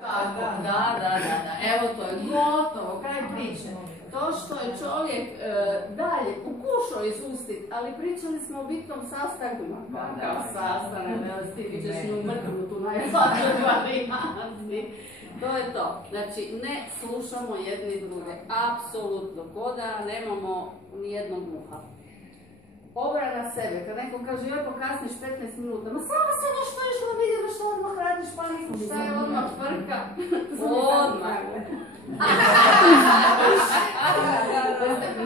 Da. Evo to je gotovo, kraj priče. To što je čovjek dalje pokušao izustiti, ali pričali smo o bitnom sastanku. Kakav sastanak, ti vidiš nju mrknutu na jednu varijanti. To je to. Znači, ne slušamo jedni druge. Apsolutno. Ko da nemamo nijednog uha. Obrana sebe. Kad neko kaže, joj pokasniš 15 minuta, ma samo se nešto išlo vidjeti što odmah radiš paniku. Šta je odmah frka? Odmah.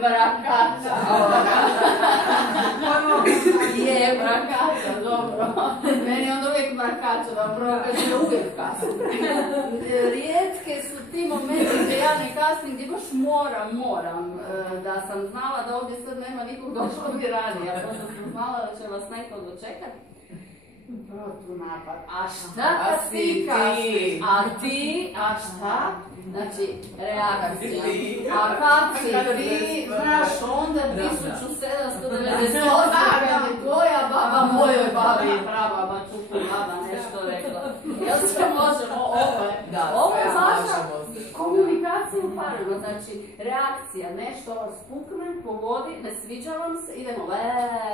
Mrakača. Je, mrakača, dobro. Meni je onda uvijek mrakača, da prokaže da uvijek kasnim. Rijetke su ti momenti gdje ja ne kasnim, gdje baš moram. Da sam znala da ovdje sad nema nikog došlo bi ranije, a pošto sam znala da će vas neko dočekati. Protunapad. A šta kad ti kasniš? A ti? A šta? Znači, reakcija. A kad si ti, znaš, onda 1798. kad je tvoja baba mojoj babi i prababa čupu baba nešto rekla. Jel se možemo ovo je vaša komunikacija u parima, znači reakcija, nešto vas pukne, pogodi, ne sviđa vam se, idemo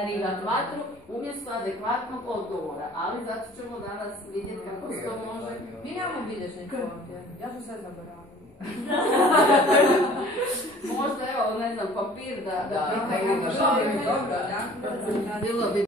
rivat vatru umjesto adekvatnog odgovora, ali zato ćemo danas vidjeti kako se to može. Mi nemamo bilježnicu ovdje, ja ću sve zaboraviti. Možda, evo, ne znam, papir da pitaju. Dobro, da. Bilo bi